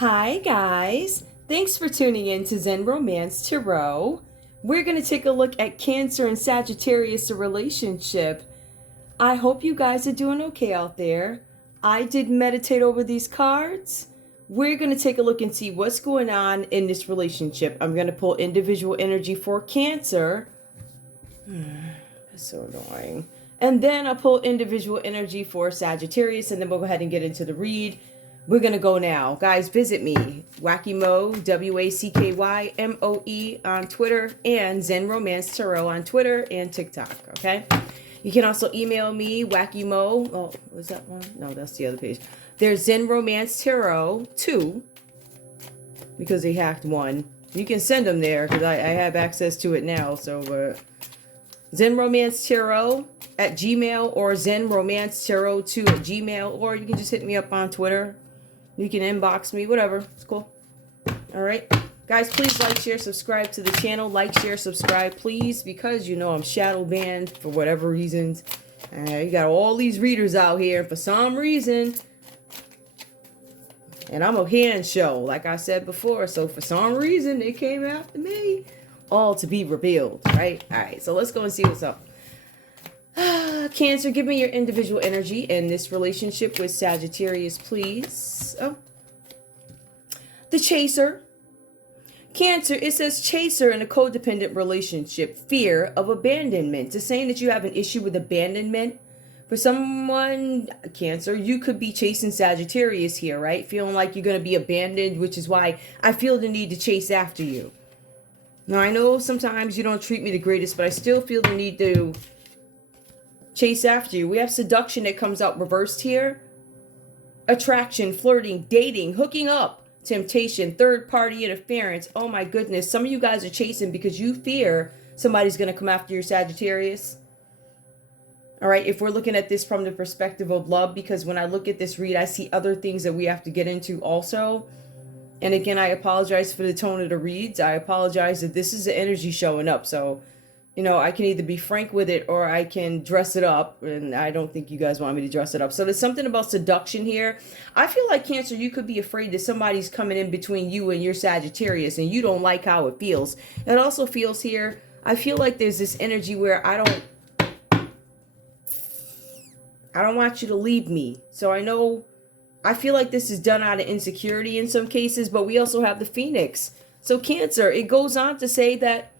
Hi guys, thanks for tuning in to Zen Romance Tarot. We're going to take a look at Cancer and Sagittarius relationship. I hope you guys are doing okay out there. I did meditate over these cards. We're going to take a look and see what's going on in this relationship. I'm going to pull individual energy for Cancer. That's so annoying. And then I'll pull individual energy for Sagittarius, and then we'll go ahead and get into the read. We're going to go now. Guys, visit me, wackymoe, wackymoe on Twitter, and Zen Romance Tarot on Twitter and TikTok, okay? You can also email me, wackymoe. Oh, was that one? No, that's the other page. There's Zen Romance Tarot 2, because they hacked one. You can send them there, because I have access to it now, so... Zen Romance Tarot at Gmail, or Zen Romance Tarot 2 at Gmail, or you can just hit me up on Twitter. You can inbox me, whatever. It's cool. All right. Guys, please like, share, subscribe to the channel. Like, share, subscribe, please, because you know I'm shadow banned for whatever reasons. You got all these readers out here for some reason. And I'm a hand show, like I said before. So for some reason, they came after me. All to be revealed, right? All right, so let's go and see what's up. Cancer, give me your individual energy in this relationship with Sagittarius, please. Oh, the Chaser. Cancer, it says Chaser in a codependent relationship, fear of abandonment. It's saying that you have an issue with abandonment. For someone, Cancer, you could be chasing Sagittarius here, right? Feeling like you're going to be abandoned, which is why I feel the need to chase after you. Now, I know sometimes you don't treat me the greatest, but I still feel the need to chase after you. We have seduction that comes out reversed here. Attraction, flirting, dating, hooking up, temptation, third-party interference. Oh my goodness. Some of you guys are chasing because you fear somebody's going to come after your Sagittarius. All right, if we're looking at this from the perspective of love, because when I look at this read, I see other things that we have to get into also. And again, I apologize for the tone of the reads. I apologize that this is the energy showing up. So, you know, I can either be frank with it or I can dress it up. And I don't think you guys want me to dress it up. So there's something about seduction here. I feel like, Cancer, you could be afraid that somebody's coming in between you and your Sagittarius and you don't like how it feels. It also feels here, I feel like there's this energy where I don't want you to leave me. So I feel like this is done out of insecurity in some cases, but we also have the Phoenix. So Cancer, it goes on to say that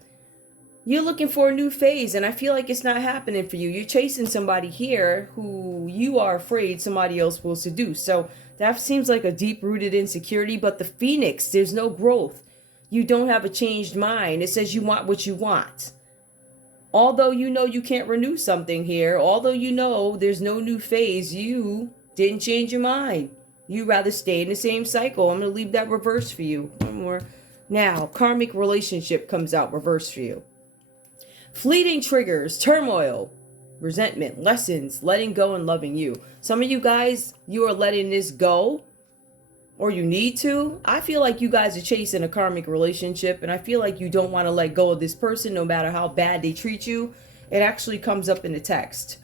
you're looking for a new phase, and I feel like it's not happening for you. You're chasing somebody here who you are afraid somebody else will seduce. So that seems like a deep-rooted insecurity, but the Phoenix, there's no growth. You don't have a changed mind. It says you want what you want. Although you know you can't renew something here, although you know there's no new phase, you didn't change your mind. You rather stay in the same cycle. I'm going to leave that reverse for you. One more. Now, karmic relationship comes out reverse for you. Fleeting triggers, turmoil, resentment, lessons, letting go and loving you. Some of you guys, you are letting this go, or you need to. I feel like you guys are chasing a karmic relationship, and I feel like you don't want to let go of this person no matter how bad they treat you. It actually comes up in the text.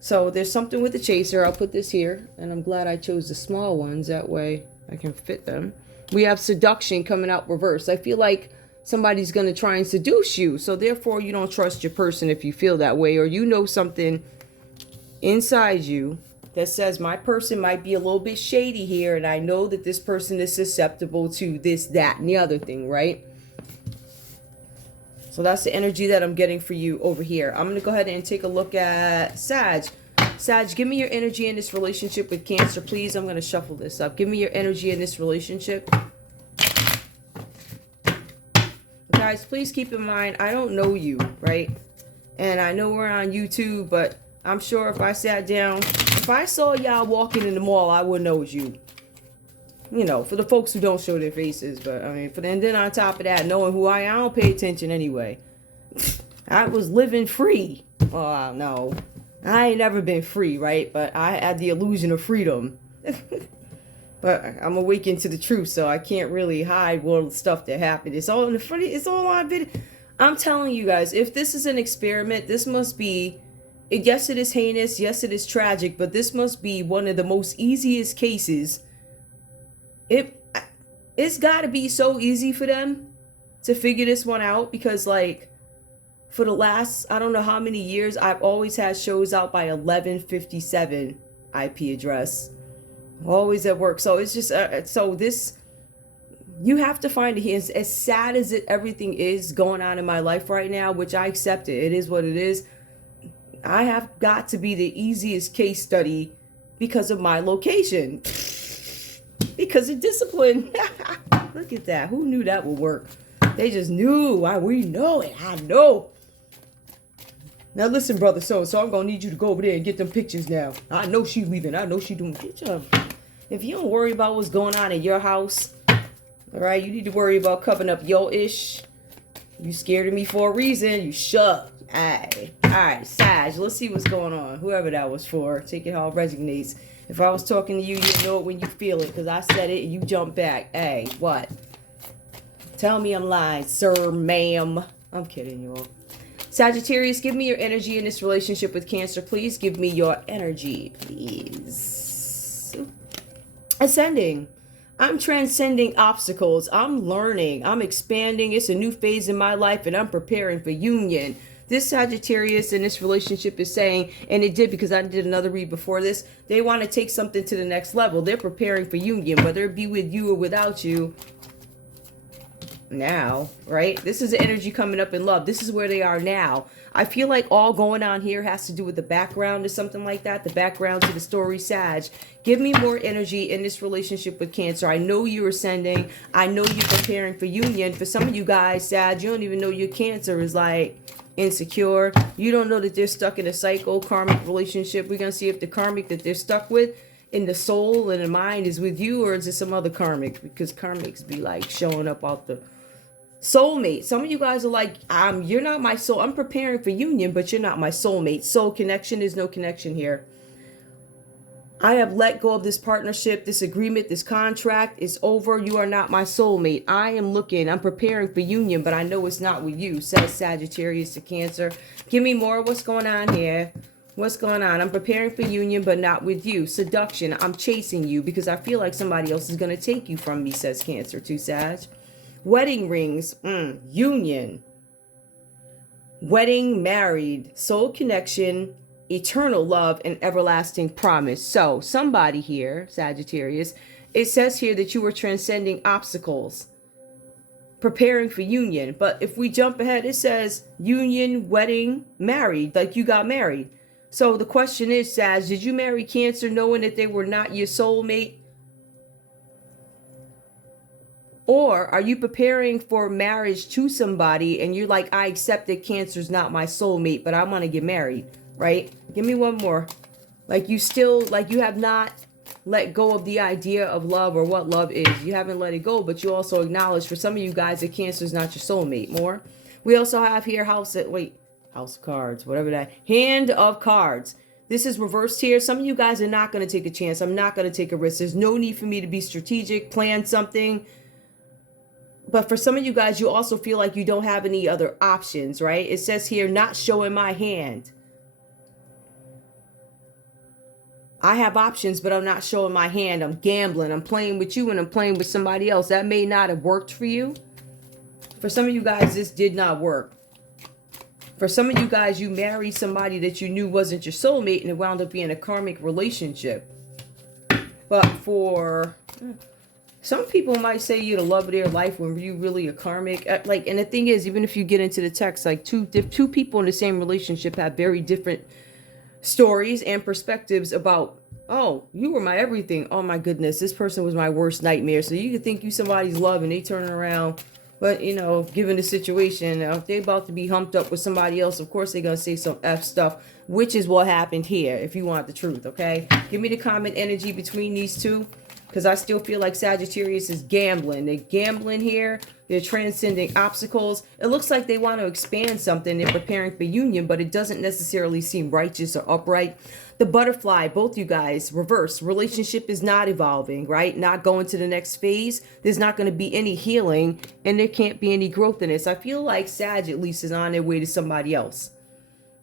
So there's something with the Chaser. I'll put this here, and I'm glad I chose the small ones. That way I can fit them. We have seduction coming out reverse. I feel like somebody's going to try and seduce you. So therefore, you don't trust your person if you feel that way, or you know something inside you that says my person might be a little bit shady here, and I know that this person is susceptible to this, that, and the other thing, right? So that's the energy that I'm getting for you over here. I'm going to go ahead and take a look at Sag. Sag, give me your energy in this relationship with Cancer, please. I'm going to shuffle this up. Give me your energy in this relationship. Guys, please keep in mind, I don't know you, right? And I know we're on YouTube, but I'm sure if I sat down, if I saw y'all walking in the mall, I wouldn't know it was you. You know, for the folks who don't show their faces. But, I mean, and then on top of that, knowing who I don't pay attention anyway. I was living free. Well, no. I ain't never been free, right? But I had the illusion of freedom. But I'm awakened to the truth, so I can't really hide all the stuff that happened. It's all in the front. It's all on video. I'm telling you guys, if this is an experiment, this must be... Yes, it is heinous. Yes, it is tragic. But this must be one of the most easiest cases it's got to be so easy for them to figure this one out, because like for the last, I don't know how many years, I've always had shows out by 11:57 IP address, always at work. So it's just so this, you have to find it. As sad as everything is going on in my life right now, which I accept it is what it is, I have got to be the easiest case study because of my location, because of discipline. Look at that. Who knew that would work? They just knew. We know it. I know. Now listen, brother, so I'm gonna need you to go over there and get them pictures now. I know she leaving. I know she doing good job. If you don't worry about what's going on in your house, all right, you need to worry about covering up your ish. You scared of me for a reason. You shut. All right, Sag, let's see what's going on. Whoever that was for, take it how it resonates. If I was talking to you, you know it when you feel it, because I said it and you jump back. Hey, what? Tell me I'm lying, sir, ma'am. I'm kidding, you all. Sagittarius, give me your energy in this relationship with Cancer. Please give me your energy, please. Ascending. I'm transcending obstacles. I'm learning. I'm expanding. It's a new phase in my life, and I'm preparing for union. This Sagittarius in this relationship is saying, and it did because I did another read before this, they want to take something to the next level. They're preparing for union, whether it be with you or without you. Now, right? This is the energy coming up in love. This is where they are now. I feel like all going on here has to do with the background or something like that. The background to the story, Sag. Give me more energy in this relationship with Cancer. I know you're ascending. I know you're preparing for union. For some of you guys, Sag, you don't even know your Cancer is like insecure. You don't know that they're stuck in a cycle, karmic relationship. We're going to see if the karmic that they're stuck with in the soul and the mind is with you, or is it some other karmic? Because karmics be like showing up out the soulmate. Some of you guys are like, you're not my soul. I'm preparing for union, but you're not my soulmate. Soul connection, there's no connection here. I have let go of this partnership, this agreement, this contract is over. You are not my soulmate. I am looking, I'm preparing for union, but I know it's not with you, says Sagittarius to Cancer. Give me more. What's going on here? What's going on? I'm preparing for union, but not with you. Seduction. I'm chasing you because I feel like somebody else is going to take you from me, says Cancer to Sag. Wedding rings, union, wedding, married, soul connection, eternal love, and everlasting promise. So somebody here, Sagittarius, it says here that you were transcending obstacles, preparing for union. But if we jump ahead, it says union, wedding, married, like you got married. So the question is, Sag, did you marry Cancer knowing that they were not your soulmate? Or are you preparing for marriage to somebody and you're like, I accept that Cancer's not my soulmate, but I want to get married, right? Give me one more. Like you still, like you have not let go of the idea of love or what love is. You haven't let it go, but you also acknowledge for some of you guys that Cancer's not your soulmate. More. We also have here house of cards, whatever that. Hand of cards. This is reversed here. Some of you guys are not going to take a chance. I'm not going to take a risk. There's no need for me to be strategic, plan something. But for some of you guys, you also feel like you don't have any other options, right? It says here, not showing my hand. I have options, but I'm not showing my hand. I'm gambling. I'm playing with you and I'm playing with somebody else. That may not have worked for you. For some of you guys, this did not work. For some of you guys, you married somebody that you knew wasn't your soulmate and it wound up being a karmic relationship. But for some people might say you're the love of their life when you really a karmic. Like, and the thing is, even if you get into the text, like two people in the same relationship have very different stories and perspectives about, oh, you were my everything. Oh my goodness, this person was my worst nightmare. So you could think you somebody's love and they turn around. But, you know, given the situation, if they're about to be humped up with somebody else, of course they're going to say some F stuff, which is what happened here, if you want the truth, okay? Give me the common energy between these two. Because I still feel like Sagittarius is gambling. They're gambling here. They're transcending obstacles. It looks like they want to expand something. They're preparing for union, but it doesn't necessarily seem righteous or upright. The butterfly, both you guys, reverse. Relationship is not evolving, right? Not going to the next phase. There's not going to be any healing, and there can't be any growth in it. So I feel like Sag at least is on their way to somebody else.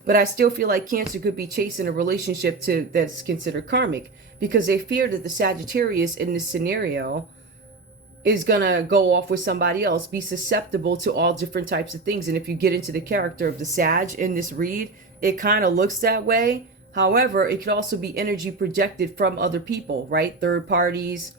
But I still feel like Cancer could be chasing a relationship that's considered karmic, because they fear that the Sagittarius in this scenario is gonna go off with somebody else, be susceptible to all different types of things. And if you get into the character of the Sag in this read, it kind of looks that way. However, it could also be energy projected from other people, right? Third parties,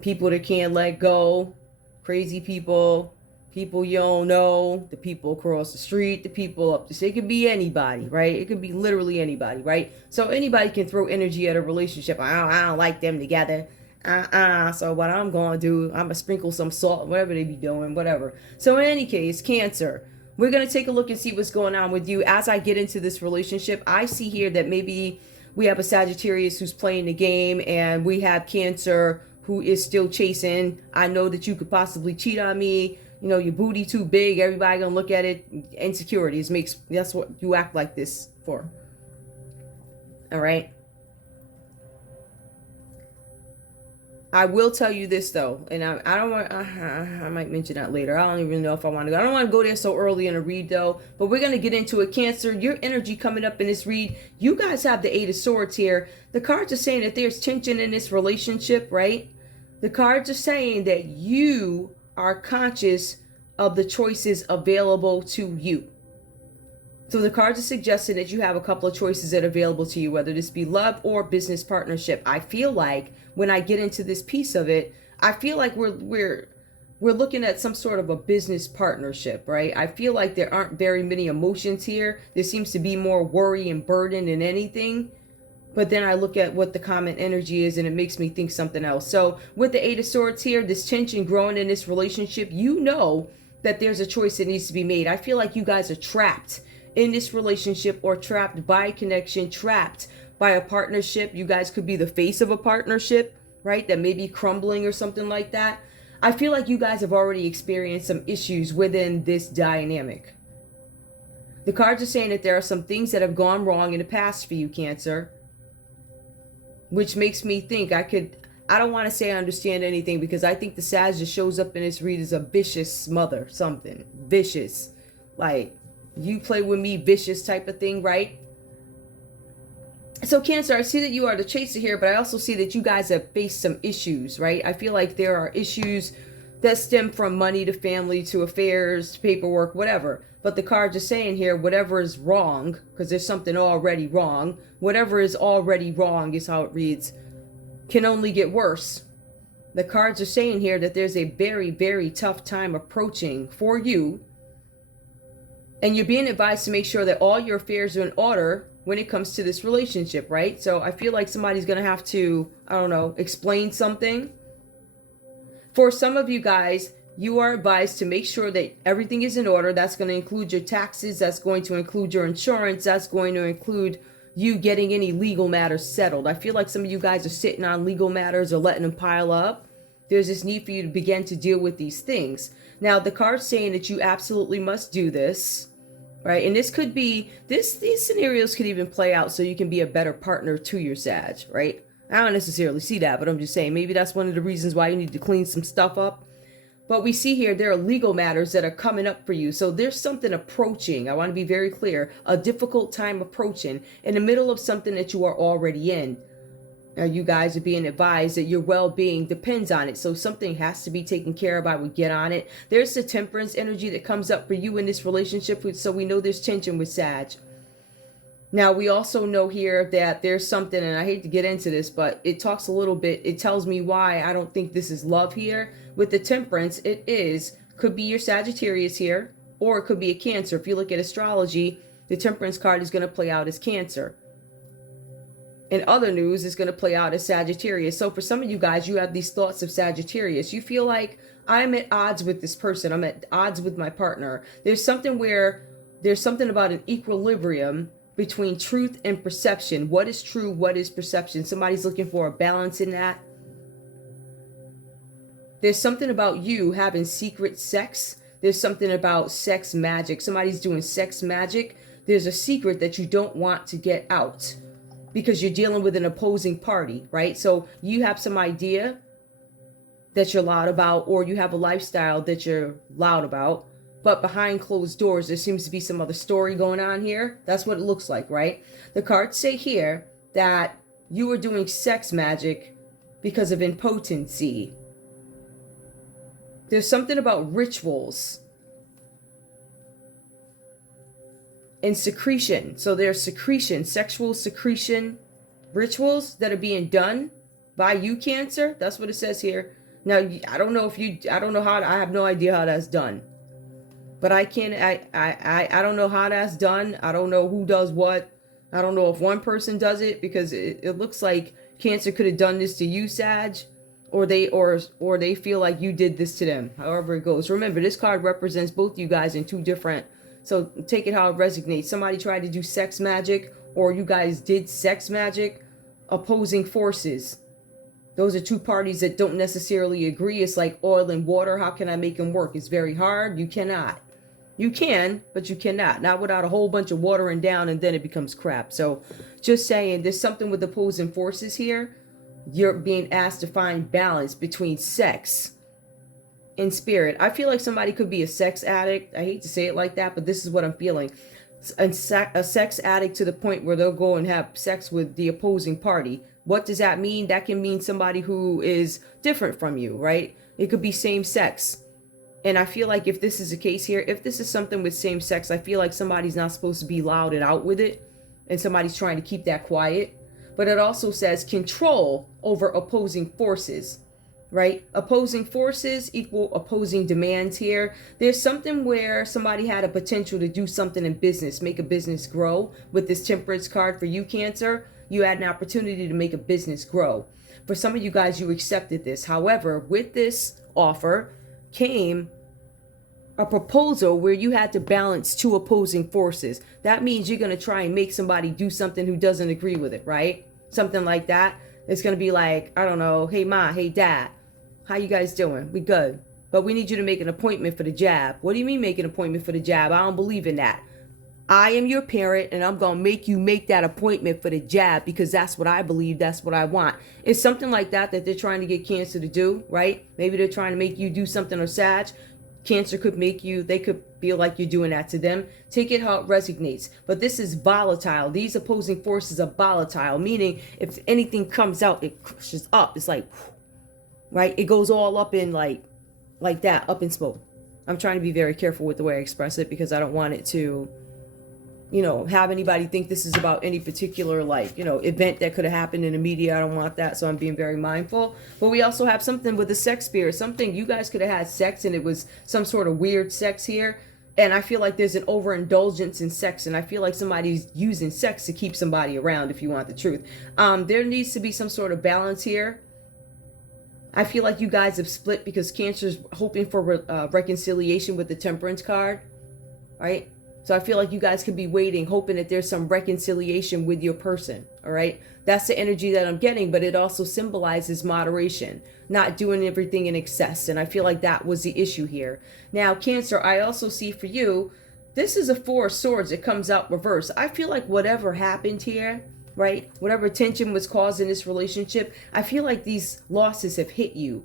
people that can't let go, crazy people, people you don't know, the people across the street, the people up the street. It could be anybody, right? It could be literally anybody, right? So anybody can throw energy at a relationship. I don't like them together. So what I'm going to do, I'm going to sprinkle some salt, whatever they be doing, whatever. So in any case, Cancer, we're going to take a look and see what's going on with you. As I get into this relationship, I see here that maybe we have a Sagittarius who's playing the game, and we have Cancer who is still chasing. I know that you could possibly cheat on me. You know, your booty too big. Everybody going to look at it. Insecurities that's what you act like this for. All right. I will tell you this though, and I don't want, I might mention that later. I don't even know if I want to go. I don't want to go there so early in a read though, but we're going to get into it. Cancer, your energy coming up in this read, you guys have the Eight of Swords here. The cards are saying that there's tension in this relationship, right? The cards are saying that you are conscious of the choices available to you. So the cards are suggesting that you have a couple of choices that are available to you, whether this be love or business partnership. I feel like when I get into this piece of it, I feel like we're looking at some sort of a business partnership, right? I feel like there aren't very many emotions here. There seems to be more worry and burden than anything. But then I look at what the common energy is and it makes me think something else. So with the Eight of Swords here, this tension growing in this relationship, you know that there's a choice that needs to be made. I feel like you guys are trapped in this relationship, or trapped by a connection, trapped by a partnership. You guys could be the face of a partnership, right? That may be crumbling or something like that. I feel like you guys have already experienced some issues within this dynamic. The cards are saying that there are some things that have gone wrong in the past for you, Cancer, which makes me think I don't want to say I understand anything, because I think the Sag just shows up in this read as a vicious mother, something vicious, like you play with me, vicious type of thing, right? So Cancer, I see that you are the chaser here, but I also see that you guys have faced some issues, right? I feel like there are issues that stem from money to family to affairs to paperwork, whatever. But the cards are saying here, whatever is wrong, because there's something already wrong, whatever is already wrong is how it reads, can only get worse. The cards are saying here that there's a very, very tough time approaching for you. And you're being advised to make sure that all your affairs are in order when it comes to this relationship, right? So I feel like somebody's going to have to, I don't know, explain something. For some of you guys, you are advised to make sure that everything is in order. That's going to include your taxes. That's going to include your insurance. That's going to include you getting any legal matters settled. I feel like some of you guys are sitting on legal matters or letting them pile up. There's this need for you to begin to deal with these things. Now, the card's saying that you absolutely must do this, right? And this could be, these scenarios could even play out so you can be a better partner to your Sag, right? I don't necessarily see that, but I'm just saying maybe that's one of the reasons why you need to clean some stuff up. But we see here there are legal matters that are coming up for you. So there's something approaching. I want to be very clear. A difficult time approaching in the middle of something that you are already in. Now, you guys are being advised that your well-being depends on it. So something has to be taken care of. I would get on it. There's the temperance energy that comes up for you in this relationship. So we know there's tension with Sag. Now, we also know here that there's something, and I hate to get into this, but it talks a little bit. It tells me why I don't think this is love here. With the temperance, could be your Sagittarius here, or it could be a Cancer. If you look at astrology, the temperance card is going to play out as Cancer. In other news, it's going to play out as Sagittarius. So for some of you guys, you have these thoughts of Sagittarius. You feel like I'm at odds with this person. I'm at odds with my partner. There's something about an equilibrium between truth and perception. What is true? What is perception? Somebody's looking for a balance in that. There's something about you having secret sex. There's something about sex magic. Somebody's doing sex magic. There's a secret that you don't want to get out because you're dealing with an opposing party, right? So you have some idea that you're loud about, or you have a lifestyle that you're loud about, but behind closed doors, there seems to be some other story going on here. That's what it looks like, right? The cards say here that you were doing sex magic because of impotency. There's something about rituals and secretion. So there's secretion, sexual secretion rituals that are being done by you, Cancer. That's what it says here. Now, I don't know how, I have no idea how that's done. But I don't know how that's done. I don't know who does what. I don't know if one person does it, because it looks like Cancer could have done this to you, Sag, or they feel like you did this to them. However it goes. Remember, this card represents both you guys in two different. So take it how it resonates. Somebody tried to do sex magic, or you guys did sex magic. Opposing forces. Those are two parties that don't necessarily agree. It's like oil and water. How can I make them work? It's very hard. You cannot. You can, but you cannot. Not without a whole bunch of watering down, and then it becomes crap. So just saying, there's something with opposing forces here. You're being asked to find balance between sex and spirit. I feel like somebody could be a sex addict. I hate to say it like that, but this is what I'm feeling. A sex addict to the point where they'll go and have sex with the opposing party. What does that mean? That can mean somebody who is different from you, right? It could be same sex. And I feel like if this is the case here, if this is something with same sex, I feel like somebody's not supposed to be loud and out with it, and somebody's trying to keep that quiet. But it also says control over opposing forces, right? Opposing forces equal opposing demands here. There's something where somebody had a potential to do something in business, make a business grow. With this Temperance card for you, Cancer, you had an opportunity to make a business grow. For some of you guys, you accepted this. However, with this offer came a proposal where you had to balance two opposing forces. That means you're going to try and make somebody do something who doesn't agree with it, right? Something like that. It's going to be like, I don't know, hey ma, hey dad, how you guys doing? We good. But we need you to make an appointment for the jab. What do you mean make an appointment for the jab? I don't believe in that. I am your parent, and I'm going to make you make that appointment for the jab, because that's what I believe. That's what I want. It's something like that they're trying to get Cancer to do, right? Maybe they're trying to make you do something, or Sag. Cancer could make you, they could feel like you're doing that to them. Take it how it resonates. But this is volatile. These opposing forces are volatile, meaning if anything comes out, it crushes up. It's like, right? It goes all up in like that, up in smoke. I'm trying to be very careful with the way I express it, because I don't want it to, have anybody think this is about any particular, event that could have happened in the media. I don't want that, so I'm being very mindful. But we also have something with the sex spirit. Something you guys could have had sex, and it was some sort of weird sex here. And I feel like there's an overindulgence in sex, and I feel like somebody's using sex to keep somebody around, if you want the truth. There needs to be some sort of balance here. I feel like you guys have split because Cancer's hoping for reconciliation with the Temperance card, right? So I feel like you guys could be waiting, hoping that there's some reconciliation with your person, all right? That's the energy that I'm getting, but it also symbolizes moderation, not doing everything in excess. And I feel like that was the issue here. Now, Cancer, I also see for you, this is a Four of Swords. It comes out reverse. I feel like whatever happened here, right? Whatever tension was caused in this relationship, I feel like these losses have hit you.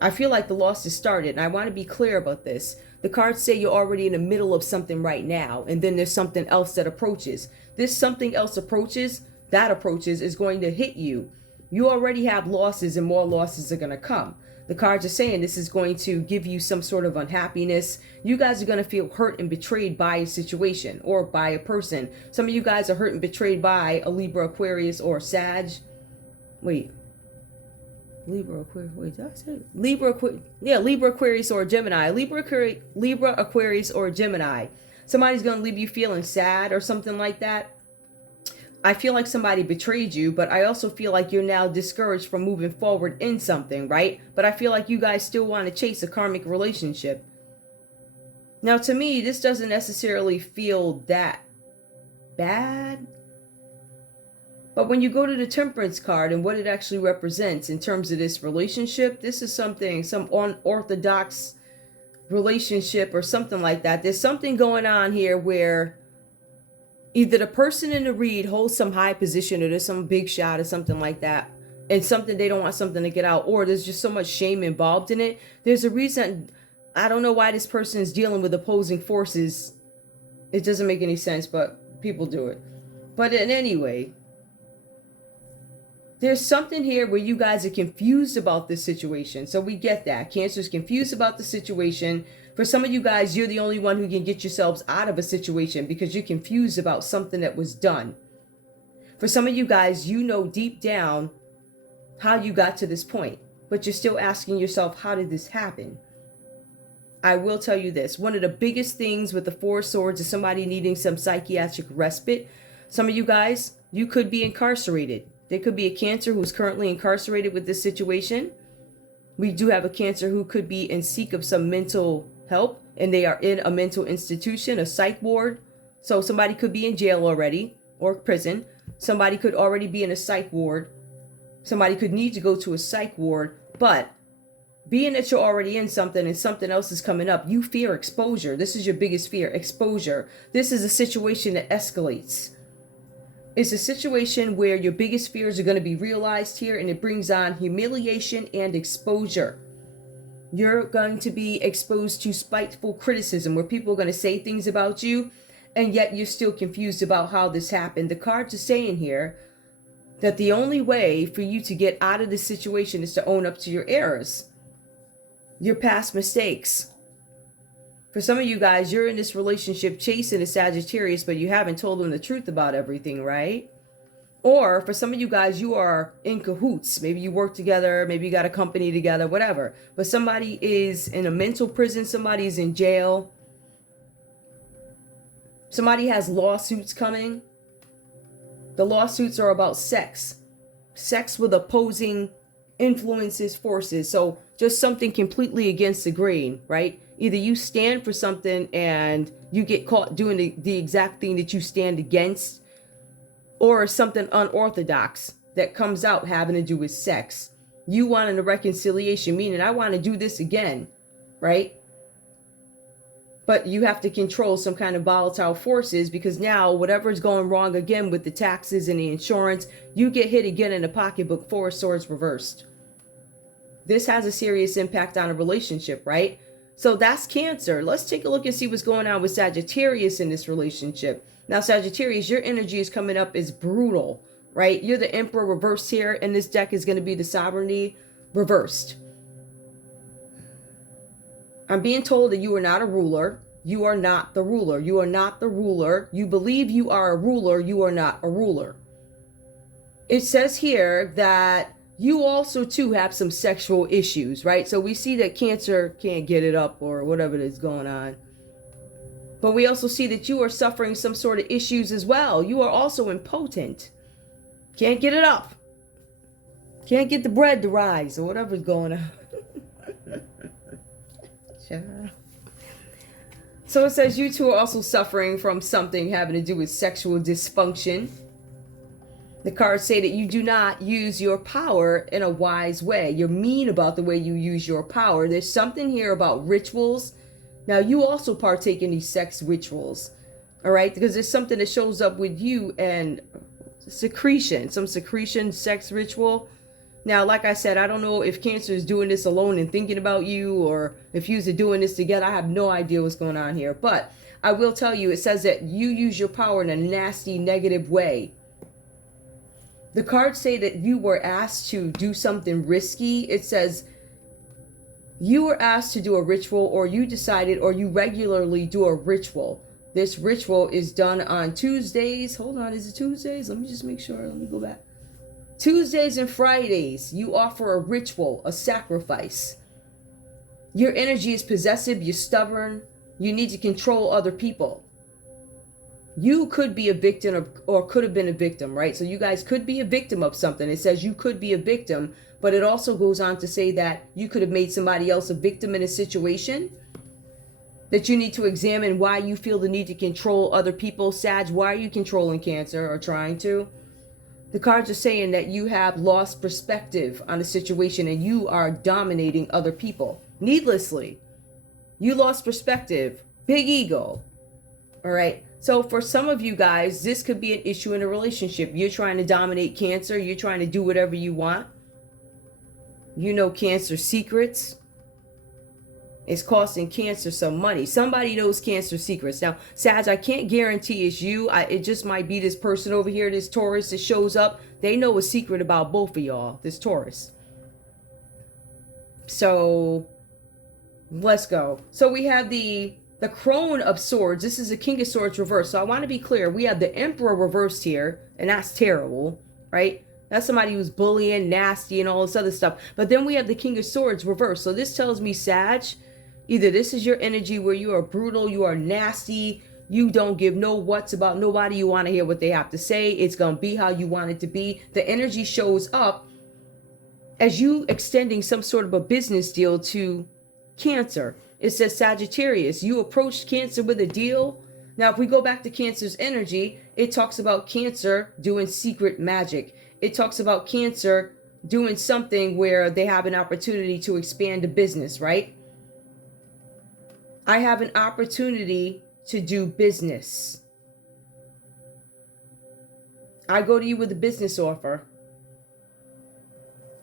I feel like the losses started, and I want to be clear about this. The cards say you're already in the middle of something right now, and then there's something else that approaches. This something else approaches is going to hit you. You already have losses, and more losses are going to come. The cards are saying this is going to give you some sort of unhappiness. You guys are going to feel hurt and betrayed by a situation or by a person. Some of you guys are hurt and betrayed by a Libra, Aquarius, or Sag. Libra, Aquarius, wait, did I say it? Libra, Aquarius, or Gemini. Libra, Aquarius, or Gemini. Somebody's going to leave you feeling sad or something like that. I feel like somebody betrayed you, but I also feel like you're now discouraged from moving forward in something, right? But I feel like you guys still want to chase a karmic relationship. Now, to me, this doesn't necessarily feel that bad. But when you go to the Temperance card and what it actually represents in terms of this relationship, this is something, some unorthodox relationship or something like that. There's something going on here where either the person in the read holds some high position, or there's some big shot or something like that, and something they don't want something to get out, or there's just so much shame involved in it. There's a reason. I don't know why this person is dealing with opposing forces. It doesn't make any sense, but people do it. But in any way, there's something here where you guys are confused about this situation. So we get that. Cancer is confused about the situation. For some of you guys, you're the only one who can get yourselves out of a situation because you're confused about something that was done. For some of you guys, you know deep down how you got to this point, but you're still asking yourself, how did this happen? I will tell you this. One of the biggest things with the Four of Swords is somebody needing some psychiatric respite. Some of you guys, you could be incarcerated. There could be a Cancer who's currently incarcerated with this situation. We do have a Cancer who could be in seek of some mental help, and they are in a mental institution, a psych ward. So somebody could be in jail already or prison. Somebody could already be in a psych ward. Somebody could need to go to a psych ward. But being that you're already in something and something else is coming up, you fear exposure. This is your biggest fear, exposure. This is a situation that escalates. It's a situation where your biggest fears are going to be realized here, and it brings on humiliation and exposure. You're going to be exposed to spiteful criticism where people are going to say things about you, and yet you're still confused about how this happened. The cards are saying here that the only way for you to get out of this situation is to own up to your errors, your past mistakes. For some of you guys, you're in this relationship chasing a Sagittarius, but you haven't told them the truth about everything, right? Or for some of you guys, you are in cahoots. Maybe you work together, maybe you got a company together, whatever. But somebody is in a mental prison, somebody is in jail. Somebody has lawsuits coming. The lawsuits are about sex. Sex with opposing influences, forces. So just something completely against the grain, right? Either you stand for something and you get caught doing the exact thing that you stand against, or something unorthodox that comes out having to do with sex. You wanting a reconciliation, meaning I want to do this again, right? But you have to control some kind of volatile forces, because now whatever is going wrong again with the taxes and the insurance, you get hit again in the pocketbook, Four of Swords reversed. This has a serious impact on a relationship, right? So that's Cancer. Let's take a look and see what's going on with Sagittarius in this relationship. Now, Sagittarius, your energy is coming up as brutal, right? You're the Emperor reversed here, and this deck is going to be the Sovereignty reversed. I'm being told that you are not a ruler. You are not the ruler. You are not the ruler. You believe you are a ruler. You are not a ruler. It says here that you also too have some sexual issues, right? So we see that Cancer can't get it up or whatever is going on. But we also see that you are suffering some sort of issues as well. You are also impotent. Can't get it up. Can't get the bread to rise or whatever's going on. So it says you two are also suffering from something having to do with sexual dysfunction. The cards say that you do not use your power in a wise way. You're mean about the way you use your power. There's something here about rituals. Now, you also partake in these sex rituals, all right? Because there's something that shows up with you and secretion, some secretion sex ritual. Now, like I said, I don't know if Cancer is doing this alone and thinking about you, or if you're doing this together. I have no idea what's going on here. But I will tell you, it says that you use your power in a nasty, negative way. The cards say that you were asked to do something risky. It says you were asked to do a ritual, or you decided, or you regularly do a ritual. This ritual is done on Tuesdays. Hold on, is it Tuesdays? Let me just make sure. Let me go back. Tuesdays and Fridays, you offer a ritual, a sacrifice. Your energy is possessive, you're stubborn, you need to control other people. You could be a victim of, or could have been a victim, right? So you guys could be a victim of something. It says you could be a victim, but it also goes on to say that you could have made somebody else a victim in a situation, that you need to examine why you feel the need to control other people. Sag, why are you controlling Cancer, or trying to? The cards are saying that you have lost perspective on the situation and you are dominating other people needlessly. You lost perspective, big ego. All right. So for some of you guys, this could be an issue in a relationship. You're trying to dominate Cancer. You're trying to do whatever you want. You know Cancer secrets. It's costing Cancer some money. Somebody knows Cancer secrets. Now, Sag, I can't guarantee it's you. It just might be this person over here, this Taurus that shows up. They know a secret about both of y'all, this Taurus. So, let's go. So we have the Crone of Swords. This is the King of Swords reversed. So I want to be clear. We have the Emperor reversed here, and that's terrible, right? That's somebody who's bullying, nasty, and all this other stuff. But then we have the King of Swords reversed. So this tells me, Sag, either this is your energy where you are brutal, you are nasty, you don't give no what's about nobody, you want to hear what they have to say, it's going to be how you want it to be. The energy shows up as you extending some sort of a business deal to Cancer. It says Sagittarius, you approached Cancer with a deal. Now, if we go back to Cancer's energy, it talks about Cancer doing secret magic. It talks about Cancer doing something where they have an opportunity to expand a business, right? I have an opportunity to do business. I go to you with a business offer.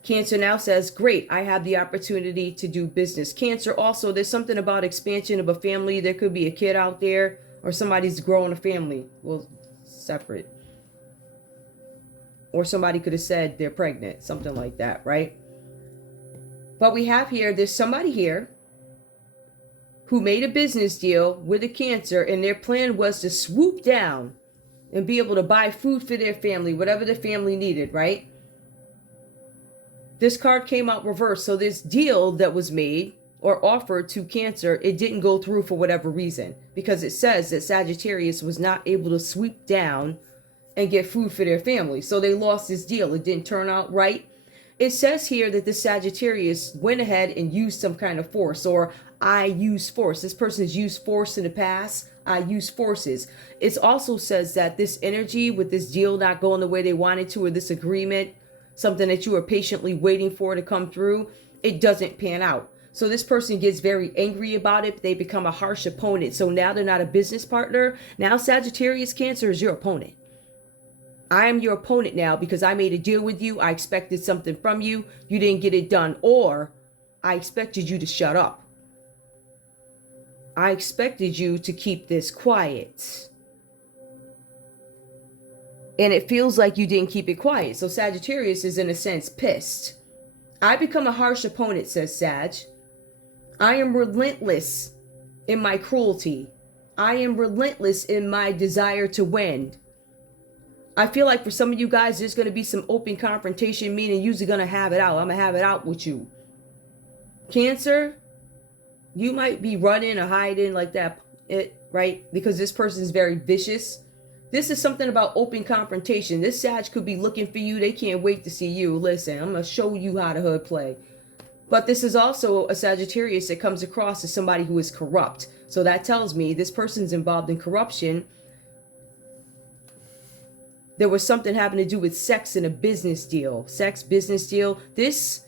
Cancer now says, great, I have the opportunity to do business. Cancer also, there's something about expansion of a family. There could be a kid out there or somebody's growing a family. Well, separate. Or somebody could have said they're pregnant, something like that, right? But we have here, there's somebody here who made a business deal with a Cancer, and their plan was to swoop down and be able to buy food for their family, whatever the family needed, right? This card came out reversed. So this deal that was made or offered to Cancer, it didn't go through for whatever reason, because it says that Sagittarius was not able to sweep down and get food for their family. So they lost this deal. It didn't turn out right. It says here that this Sagittarius went ahead and used some kind of force, or I use force. This person has used force in the past. I use forces. It also says that this energy with this deal not going the way they wanted to, or this agreement, something that you were patiently waiting for to come through, it doesn't pan out. So this person gets very angry about it. They become a harsh opponent. So now they're not a business partner. Now Sagittarius, Cancer is your opponent. I am your opponent now because I made a deal with you. I expected something from you. You didn't get it done. Or I expected you to shut up. I expected you to keep this quiet. And it feels like you didn't keep it quiet. So Sagittarius is in a sense pissed. I become a harsh opponent, says Sag. I am relentless in my cruelty. I am relentless in my desire to win. I feel like for some of you guys, there's going to be some open confrontation, meaning you're going to have it out. I'm going to have it out with you. Cancer, you might be running or hiding like that, right? Because this person is very vicious. This is something about open confrontation. This Sag could be looking for you. They can't wait to see you. Listen, I'm going to show you how to hood play. But this is also a Sagittarius that comes across as somebody who is corrupt. So that tells me this person's involved in corruption. There was something having to do with sex in a business deal. Sex, business deal. This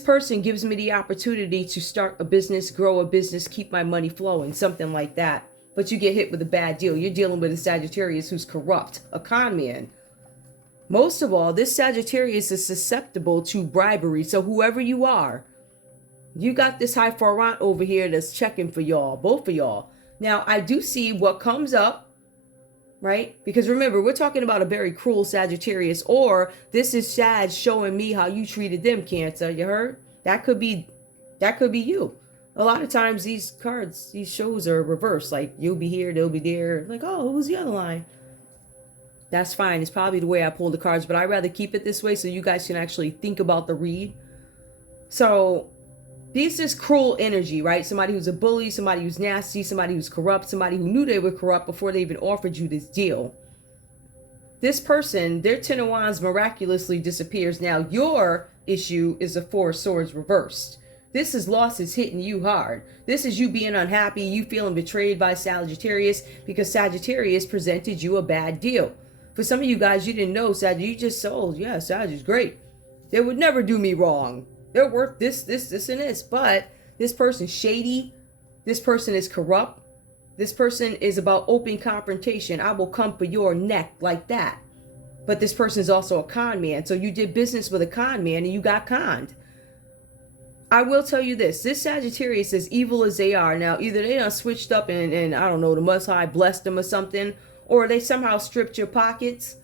person gives me the opportunity to start a business, grow a business, keep my money flowing, something like that. But you get hit with a bad deal. You're dealing with a Sagittarius who's corrupt, a con man. Most of all, this Sagittarius is susceptible to bribery. So whoever you are, you got this high Farant over here that's checking for y'all, both of y'all. Now, I do see what comes up. Right? Because remember, we're talking about a very cruel Sagittarius, or this is Sag showing me how you treated them, Cancer. You heard? That could be you. A lot of times these cards, these shows are reversed. Like you'll be here, they'll be there. Like, oh, who's the other line? That's fine. It's probably the way I pull the cards, but I'd rather keep it this way so you guys can actually think about the read. So this is cruel energy, right? Somebody who's a bully, somebody who's nasty, somebody who's corrupt, somebody who knew they were corrupt before they even offered you this deal. This person, their Ten of Wands miraculously disappears. Now, your issue is a Four of Swords reversed. This is losses hitting you hard. This is you being unhappy, you feeling betrayed by Sagittarius because Sagittarius presented you a bad deal. For some of you guys, you didn't know, Sag, you just sold. Yeah, Sag is great. They would never do me wrong. They're worth this, and this. But this person's shady. This person is corrupt. This person is about open confrontation. I will come for your neck like that. But this person is also a con man. So you did business with a con man and you got conned. I will tell you this. This Sagittarius, as evil as they are, now either they done switched up and I don't know, the Most High blessed them or something, or they somehow stripped your pockets,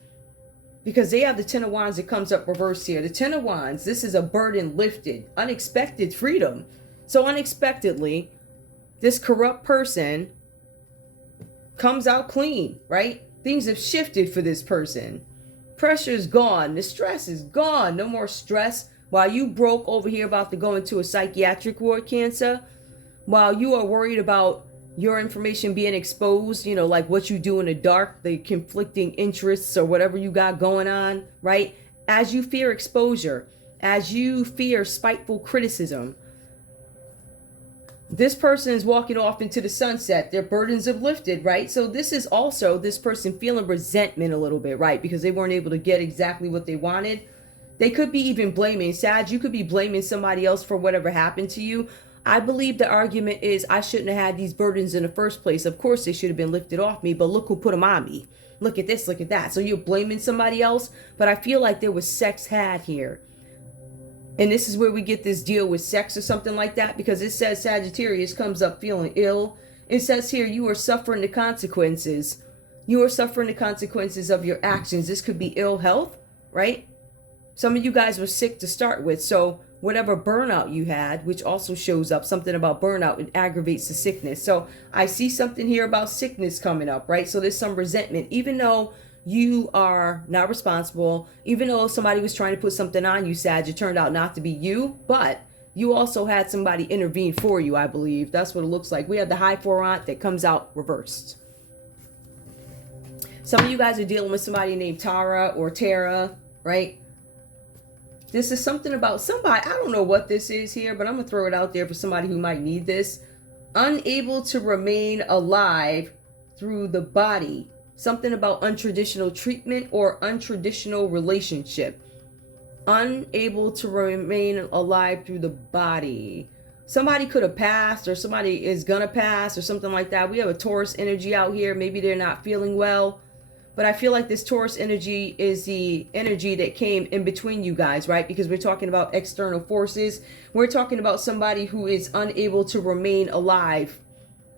because they have the Ten of Wands that comes up reversed here. The Ten of Wands, this is a burden lifted, unexpected freedom. So unexpectedly, this corrupt person comes out clean, right? Things have shifted for this person. Pressure's gone. The stress is gone. No more stress. While you broke over here about to go into a psychiatric ward, Cancer, while you are worried about your information being exposed, you know, like what you do in the dark, the conflicting interests or whatever you got going on, right? As you fear exposure, as you fear spiteful criticism, this person is walking off into the sunset. Their burdens have lifted, right? So this is also this person feeling resentment a little bit, right? Because they weren't able to get exactly what they wanted. They could be even blaming, Sag, you could be blaming somebody else for whatever happened to you. I believe the argument is I shouldn't have had these burdens in the first place. Of course, they should have been lifted off me, but look who put them on me. Look at this, look at that. So you're blaming somebody else, but I feel like there was sex had here. And this is where we get this deal with sex or something like that, because it says Sagittarius comes up feeling ill. It says here you are suffering the consequences. You are suffering the consequences of your actions. This could be ill health, right? Some of you guys were sick to start with. So whatever burnout you had, which also shows up, something about burnout, it aggravates the sickness. So I see something here about sickness coming up, right? So there's some resentment, even though you are not responsible, even though somebody was trying to put something on you, Sag, it turned out not to be you, but you also had somebody intervene for you, I believe. That's what it looks like. We have the High Four Aunt that comes out reversed. Some of you guys are dealing with somebody named Tara or Tara, right? This is something about somebody, I don't know what this is here, but I'm going to throw it out there for somebody who might need this. Unable to remain alive through the body. Something about untraditional treatment or untraditional relationship. Unable to remain alive through the body. Somebody could have passed, or somebody is gonna pass, or something like that. We have a Taurus energy out here. Maybe they're not feeling well. But I feel like this Taurus energy is the energy that came in between you guys, right? Because we're talking about external forces. We're talking about somebody who is unable to remain alive.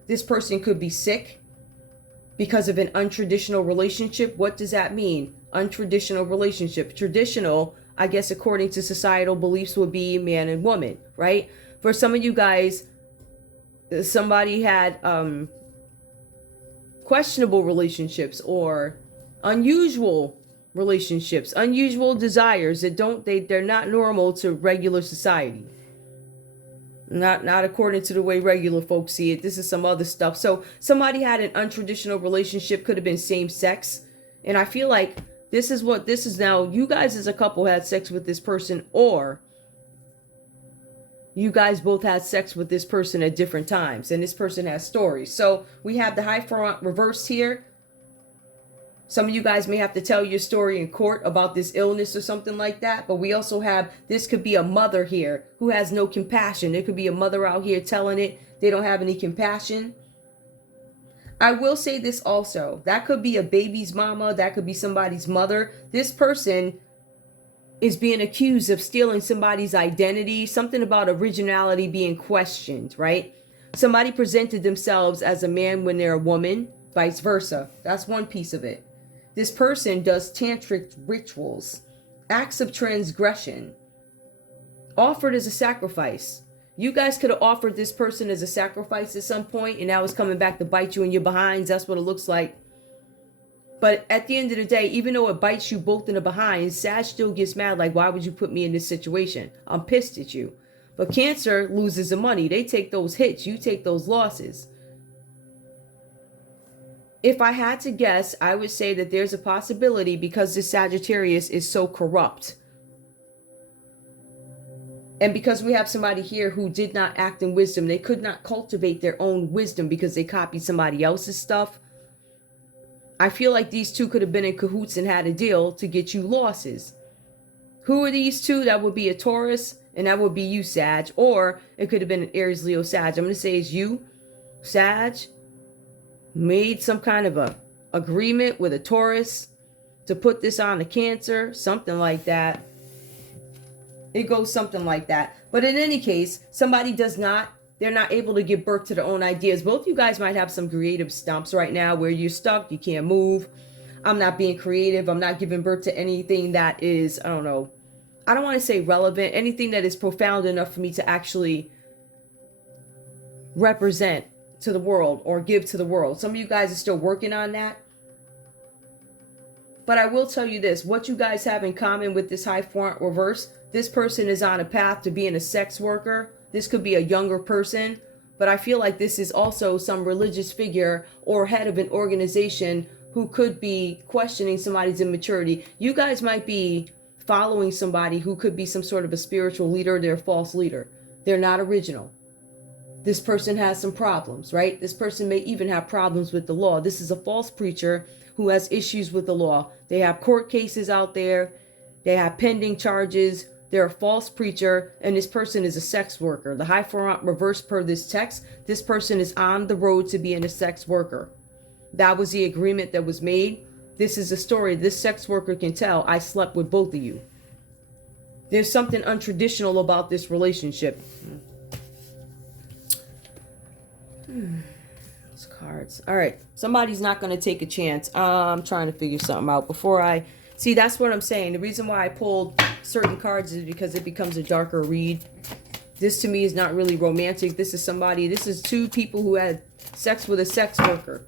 This person could be sick because of an untraditional relationship. What does that mean? Untraditional relationship. Traditional, I guess, according to societal beliefs, would be man and woman, right? For some of you guys, somebody had questionable relationships or unusual relationships, unusual desires that they're not normal to regular society. Not according to the way regular folks see it. This is some other stuff. So somebody had an untraditional relationship, could have been same sex. And I feel like this is what this is now. You guys as a couple had sex with this person, or you guys both had sex with this person at different times. And this person has stories. So we have the High Front reversed here. Some of you guys may have to tell your story in court about this illness or something like that. But we also have, this could be a mother here who has no compassion. There could be a mother out here telling it they don't have any compassion. I will say this also. That could be a baby's mama. That could be somebody's mother. This person is being accused of stealing somebody's identity. Something about originality being questioned, right? Somebody presented themselves as a man when they're a woman, vice versa. That's one piece of it. This person does tantric rituals, acts of transgression, offered as a sacrifice. You guys could have offered this person as a sacrifice at some point, and now it's coming back to bite you in your behinds. That's what it looks like. But at the end of the day, even though it bites you both in the behind, Sag still gets mad, like, why would you put me in this situation? I'm pissed at you. But Cancer loses the money. They take those hits. You take those losses. If I had to guess, I would say that there's a possibility, because this Sagittarius is so corrupt. And because we have somebody here who did not act in wisdom, they could not cultivate their own wisdom because they copied somebody else's stuff. I feel like these two could have been in cahoots and had a deal to get you losses. Who are these two? That would be a Taurus, and that would be you, Sag. Or it could have been an Aries, Leo, Sag. I'm going to say it's you, Sag, made some kind of a agreement with a Taurus to put this on a Cancer, something like that. It goes something like that. But in any case, somebody they're not able to give birth to their own ideas. Both you guys might have some creative stumps right now where you're stuck, you can't move. I'm not being creative. I'm not giving birth to anything that is, I don't know, I don't want to say relevant, anything that is profound enough for me to actually represent to the world or give to the world. Some of you guys are still working on that. But I will tell you this, what you guys have in common with this high front reverse, this person is on a path to being a sex worker. This could be a younger person, but I feel like this is also some religious figure or head of an organization who could be questioning somebody's immaturity. You guys might be following somebody who could be some sort of a spiritual leader. They're a false leader. They're not original. This person has some problems, right? This person may even have problems with the law. This is a false preacher who has issues with the law. They have court cases out there. They have pending charges. They're a false preacher, and this person is a sex worker. The high front reverse per this text, this person is on the road to being a sex worker. That was the agreement that was made. This is a story this sex worker can tell. I slept with both of you. There's something untraditional about this relationship. Those cards. All right. Somebody's not going to take a chance. I'm trying to figure something out before I... See, that's what I'm saying. The reason why I pulled certain cards is because it becomes a darker read. This to me is not really romantic. This is two people who had sex with a sex worker.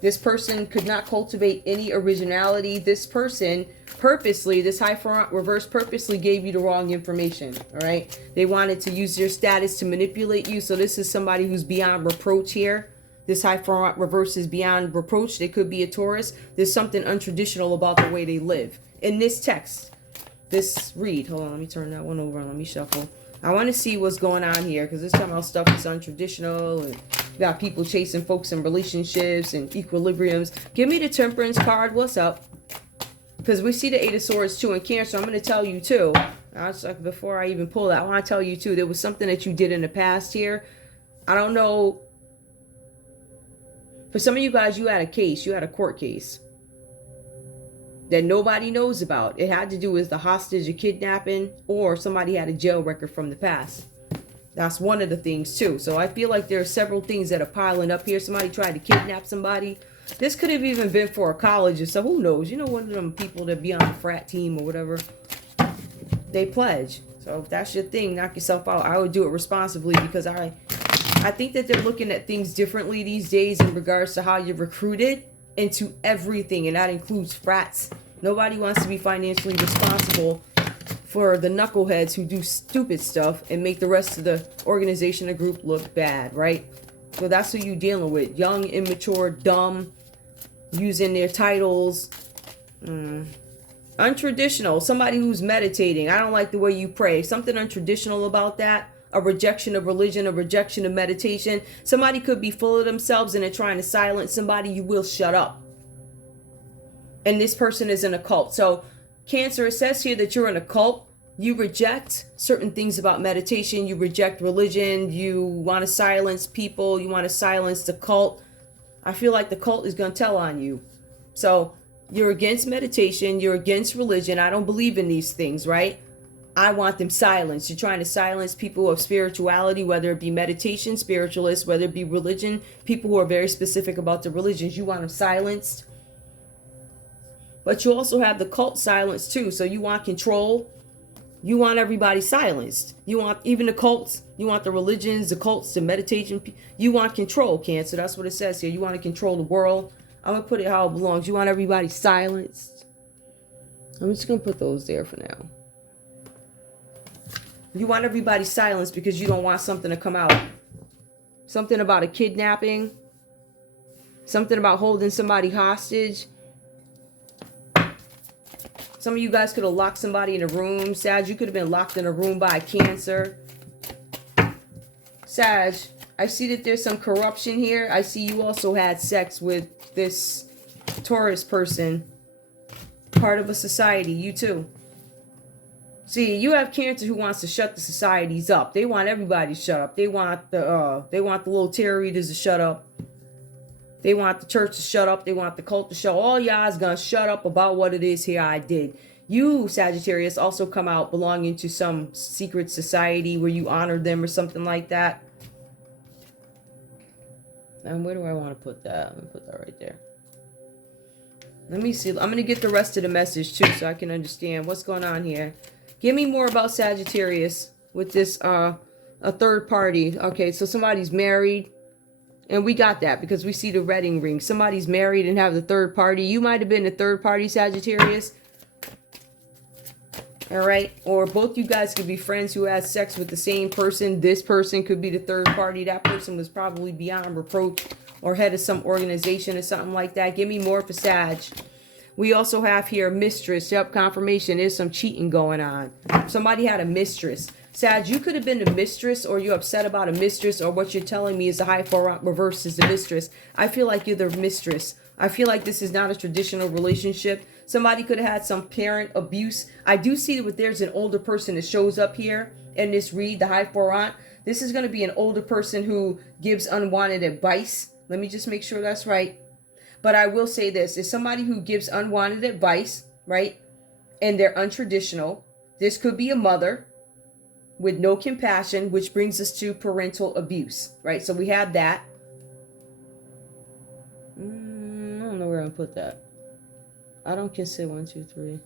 This person could not cultivate any originality. This person purposely, this high front reverse purposely gave you the wrong information. All right. They wanted to use your status to manipulate you. So this is somebody who's beyond reproach here. This high front reverse is beyond reproach. They could be a Taurus. There's something untraditional about the way they live. In this text, this read, hold on, let me turn that one over and let me shuffle. I want to see what's going on here because this time I'll stuff is untraditional and you got people chasing folks in relationships and equilibriums. Give me the Temperance card. What's up? Because we see the Eight of Swords too in Cancer. I'm going to tell you too. Before I even pull that, I want to tell you too, there was something that you did in the past here. I don't know. For some of you guys, you had a case. You had a court case that nobody knows about. It had to do with the hostage or kidnapping, or somebody had a jail record from the past. That's one of the things too. So I feel like there are several things that are piling up here. Somebody tried to kidnap somebody. This could have even been for a college or so. Who knows? You know, one of them people that be on the frat team or whatever. They pledge. So if that's your thing, knock yourself out. I would do it responsibly because I think that they're looking at things differently these days in regards to how you're recruited into everything. And that includes frats. Nobody wants to be financially responsible for the knuckleheads who do stupid stuff and make the rest of the organization or group look bad, right? So that's who you're dealing with. Young, immature, dumb, using their titles. Untraditional. Somebody who's meditating. I don't like the way you pray. Something untraditional about that. A rejection of religion, a rejection of meditation. Somebody could be full of themselves and they're trying to silence somebody. You will shut up. And this person is in a cult. So Cancer, it says here that you're in a cult. You reject certain things about meditation. You reject religion. You want to silence people. You want to silence the cult. I feel like the cult is going to tell on you. So you're against meditation. You're against religion. I don't believe in these things, right? I want them silenced. You're trying to silence people of spirituality, whether it be meditation, spiritualists, whether it be religion, people who are very specific about the religions. You want them silenced. But you also have the cult silenced too. So you want control. You want everybody silenced. You want even the cults. You want the religions, the cults, the meditation. You want control, Cancer. That's what it says here. You want to control the world. I'm going to put it how it belongs. You want everybody silenced. I'm just going to put those there for now. You want everybody silenced because you don't want something to come out. Something about a kidnapping. Something about holding somebody hostage. Some of you guys could have locked somebody in a room. Sag, you could have been locked in a room by a Cancer. Sag, I see that there's some corruption here. I see you also had sex with this Taurus person. Part of a society. You too. See, you have Cancer who wants to shut the societies up. They want everybody to shut up. They want the little tarot readers to shut up. They want the church to shut up. They want the cult to shut up. All y'all is gonna shut up about what it is here I did. You, Sagittarius, also come out belonging to some secret society where you honor them or something like that. And where do I want to put that? Let me put that right there. Let me see. I'm going to get the rest of the message too so I can understand what's going on here. Give me more about Sagittarius with this a third party. Okay, so somebody's married. And we got that because we see the wedding ring. Somebody's married and have the third party. You might have been the third party, Sagittarius. All right. Or both you guys could be friends who had sex with the same person. This person could be the third party. That person was probably beyond reproach or head of some organization or something like that. Give me more for Sag. We also have here mistress. Yep, confirmation. There's some cheating going on. Somebody had a mistress. Sag, you could have been the mistress, or you're upset about a mistress, or what you're telling me is the high four reverse is the mistress. I feel like you're the mistress. I feel like this is not a traditional relationship. Somebody could have had some parent abuse. I do see that there's an older person that shows up here in this read, the high four aunt. This is going to be an older person who gives unwanted advice. Let me just make sure that's right. But I will say this, is somebody who gives unwanted advice, right? And they're untraditional. This could be a mother with no compassion, which brings us to parental abuse, right? So we have that. I don't know where I'm gonna put that. I don't consider 1, 2, 3.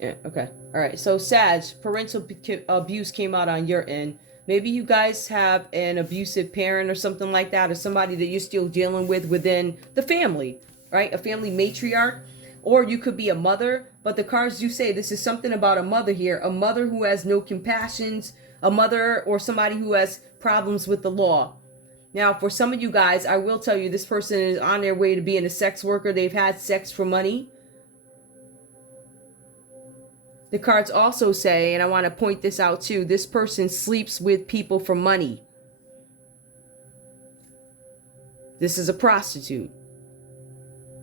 Yeah, okay. All right, so Sag, parental abuse came out on your end. Maybe you guys have an abusive parent or something like that, or somebody that you're still dealing with within the family, right? A family matriarch. Or you could be a mother, but the cards do say this is something about a mother here. A mother who has no compassions, a mother or somebody who has problems with the law. Now, for some of you guys, I will tell you this person is on their way to being a sex worker. They've had sex for money. The cards also say, and I want to point this out too, this person sleeps with people for money. This is a prostitute.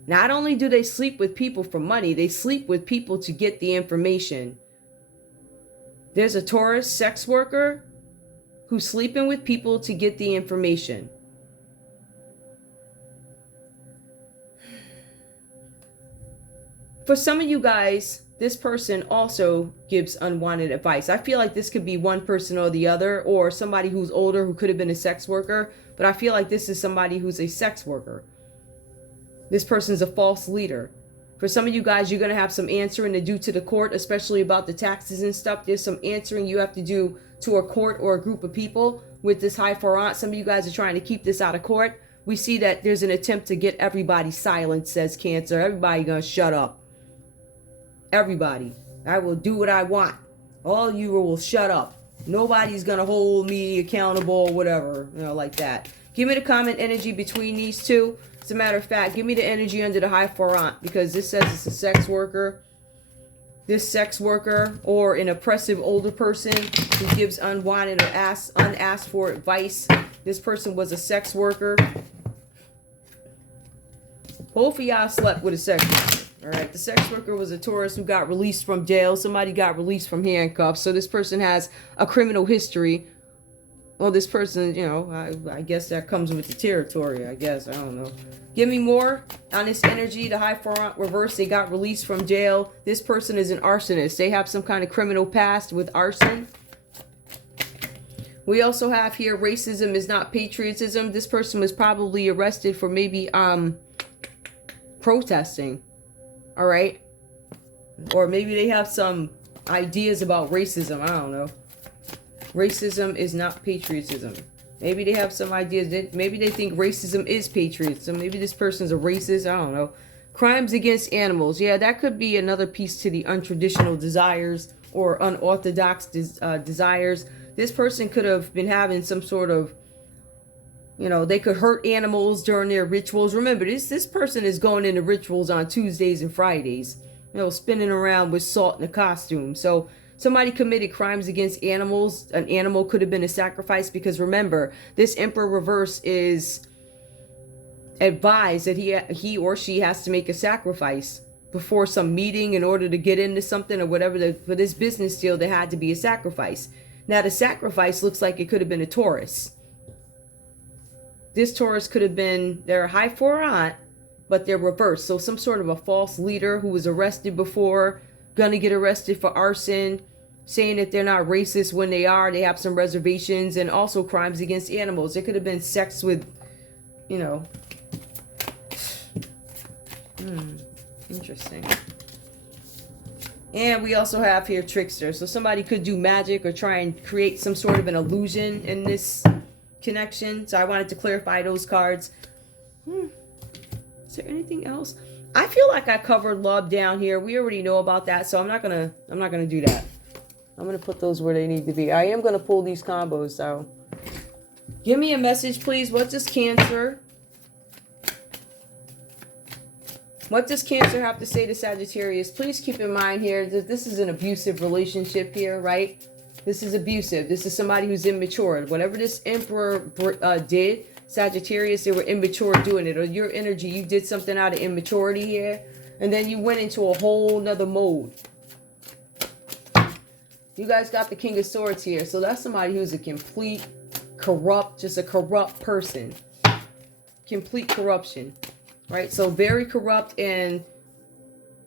Not only do they sleep with people for money, they sleep with people to get the information. There's a Taurus sex worker who's sleeping with people to get the information. For some of you guys, this person also gives unwanted advice. I feel like this could be one person or the other, or somebody who's older who could have been a sex worker, but I feel like this is somebody who's a sex worker. This person's a false leader. For some of you guys, you're going to have some answering to do to the court, especially about the taxes and stuff. There's some answering you have to do to a court or a group of people with this high four aunt. Some of you guys are trying to keep this out of court. We see that there's an attempt to get everybody silent, says Cancer. Everybody going to shut up. Everybody. I will do what I want. All you will shut up. Nobody's going to hold me accountable or whatever, like that. Give me the comment energy between these two. As a matter of fact, give me the energy under the high four aunt, because this says it's a sex worker. This sex worker or an oppressive older person who gives unwanted or unasked for advice. This person was a sex worker. Both of y'all slept with a sex worker. All right, the sex worker was a Taurus who got released from jail. Somebody got released from handcuffs. So this person has a criminal history. Well, this person, I guess that comes with the territory, I guess. I don't know. Give me more on this energy. The high four aunt reverse. They got released from jail. This person is an arsonist. They have some kind of criminal past with arson. We also have here racism is not patriotism. This person was probably arrested for maybe protesting. All right. Or maybe they have some ideas about racism. I don't know. Racism is not patriotism. Maybe they have some ideas. Maybe they think racism is patriotism. Maybe this person's a racist. I don't know. Crimes against animals. Yeah, that could be another piece to the untraditional desires or unorthodox desires. This person could have been having some sort of, they could hurt animals during their rituals. Remember, this person is going into rituals on Tuesdays and Fridays. Spinning around with salt in a costume. So somebody committed crimes against animals. An animal could have been a sacrifice, because remember, this Emperor reverse is advised that he or she has to make a sacrifice before some meeting in order to get into something or whatever. For this business deal, there had to be a sacrifice. Now, the sacrifice looks like it could have been a Taurus. This Taurus could have been their high four aunt, but they're reversed. So some sort of a false leader who was arrested before, gonna get arrested for arson, saying that they're not racist when they are. They have some reservations, and also crimes against animals. It could have been sex with, you know. Interesting. And we also have here trickster. So somebody could do magic or try and create some sort of an illusion in this connection. So I wanted to clarify those cards. Is there anything else? I feel like I covered love down here. We already know about that, so I'm not gonna do that. I'm gonna put those where they need to be. I am gonna pull these combos, so give me a message, please. What does Cancer? What does Cancer have to say to Sagittarius? Please keep in mind here that this is an abusive relationship here, right? This is abusive. This is somebody who's immature. Whatever this Emperor did, Sagittarius, they were immature doing it. Or your energy, you did something out of immaturity here. And then you went into a whole nother mode. You guys got the King of Swords here. So that's somebody who's a complete corrupt, just a corrupt person. Complete corruption. Right? So very corrupt, and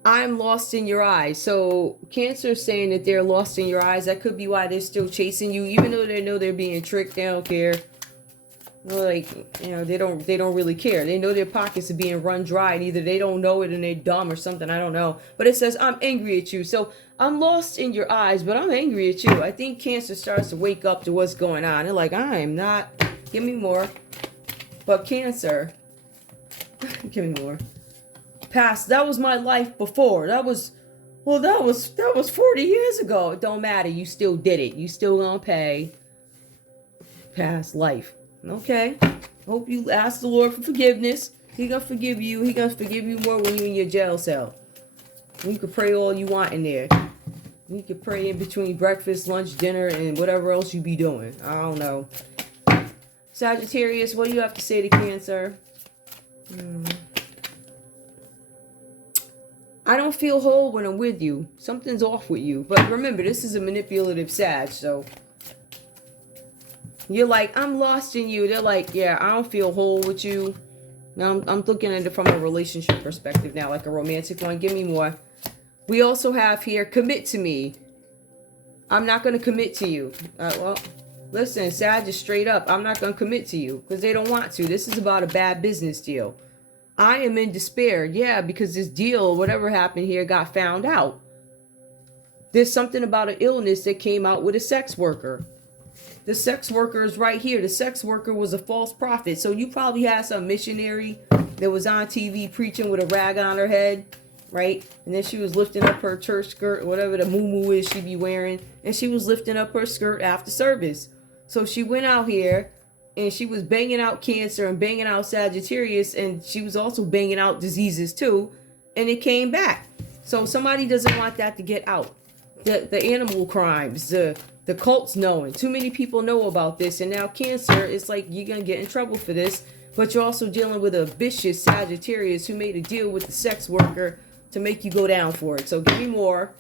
I'm lost in your eyes. So Cancer is saying that they're lost in your eyes. That could be why they're still chasing you. Even though they know they're being tricked, they don't care. Like, you know, they don't really care. They know their pockets are being run dry, and either they don't know it and they're dumb or something. I don't know. But it says, I'm angry at you. So I'm lost in your eyes, but I'm angry at you. I think Cancer starts to wake up to what's going on. They're like, I'm not. Give me more. But Cancer, give me more. Past, that was my life before. That was 40 years ago. It don't matter. You still did it. You still gonna pay. Past life. Okay. Hope you ask the Lord for forgiveness. He gonna forgive you. He gonna forgive you more when you're in your jail cell. You can pray all you want in there. You can pray in between breakfast, lunch, dinner, and whatever else you be doing. I don't know. Sagittarius, what do you have to say to Cancer? I don't feel whole when I'm with you. Something's off with you. But remember, this is a manipulative Sag, so you're like, I'm lost in you. They're like, yeah, I don't feel whole with you. Now I'm looking at it from a relationship perspective now, like a romantic one. Give me more. We also have here, commit to me. I'm not going to commit to you. Well, listen, Sag is straight up. I'm not going to commit to you because they don't want to. This is about a bad business deal. I am in despair. Yeah, because this deal, whatever happened here, got found out. There's something about an illness that came out with a sex worker. The sex worker is right here. The sex worker was a false prophet. So you probably had some missionary that was on TV preaching with a rag on her head, right? And then she was lifting up her church skirt, whatever the moo-moo is she be wearing. And she was lifting up her skirt after service. So she went out here and she was banging out Cancer and banging out Sagittarius. And she was also banging out diseases too. And it came back. So somebody doesn't want that to get out. The animal crimes, the cults knowing. Too many people know about this. And now Cancer, it's like you're going to get in trouble for this. But you're also dealing with a vicious Sagittarius who made a deal with the sex worker to make you go down for it. So give me more.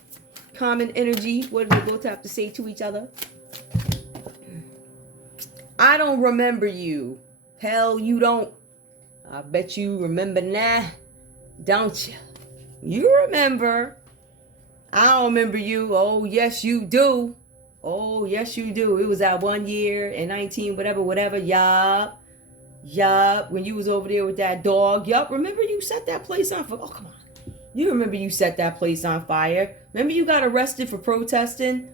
Common energy. What do they both have to say to each other? I don't remember you. Hell, you don't. I bet you remember now. Don't you? You remember. I don't remember you. Oh, yes, you do. Oh, yes, you do. It was that 1 year and 19, whatever. Yup. When you was over there with that dog. Yup. Remember you set that place on fire. Oh, come on. You remember you set that place on fire. Remember you got arrested for protesting?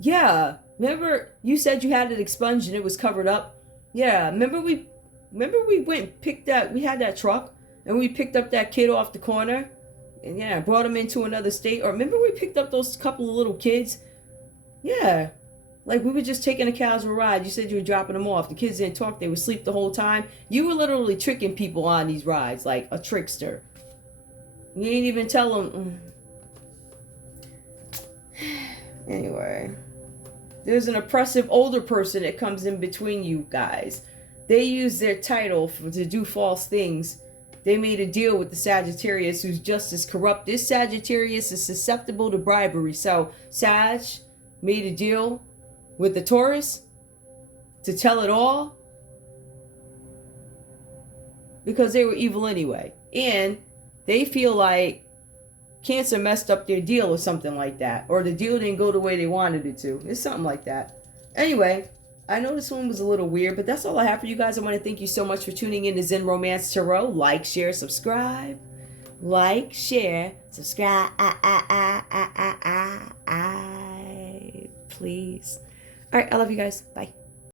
Yeah. Remember you said you had it expunged and it was covered up? Yeah. Remember we went and picked that, we had that truck and we picked up that kid off the corner and yeah, brought him into another state. Or remember we picked up those couple of little kids? Yeah. Like we were just taking a casual ride. You said you were dropping them off. The kids didn't talk. They would sleep the whole time. You were literally tricking people on these rides like a trickster. You ain't even tell them. Anyway. There's an oppressive older person that comes in between you guys. They use their title to do false things. They made a deal with the Sagittarius who's just as corrupt. This Sagittarius is susceptible to bribery. So Sag made a deal with the Taurus to tell it all because they were evil anyway. And they feel like Cancer messed up their deal or something like that. Or the deal didn't go the way they wanted it to. It's something like that. Anyway, I know this one was a little weird, but that's all I have for you guys. I want to thank you so much for tuning in to Zen Romance Tarot. Like, share, subscribe. Like, share, subscribe. Please. All right, I love you guys. Bye.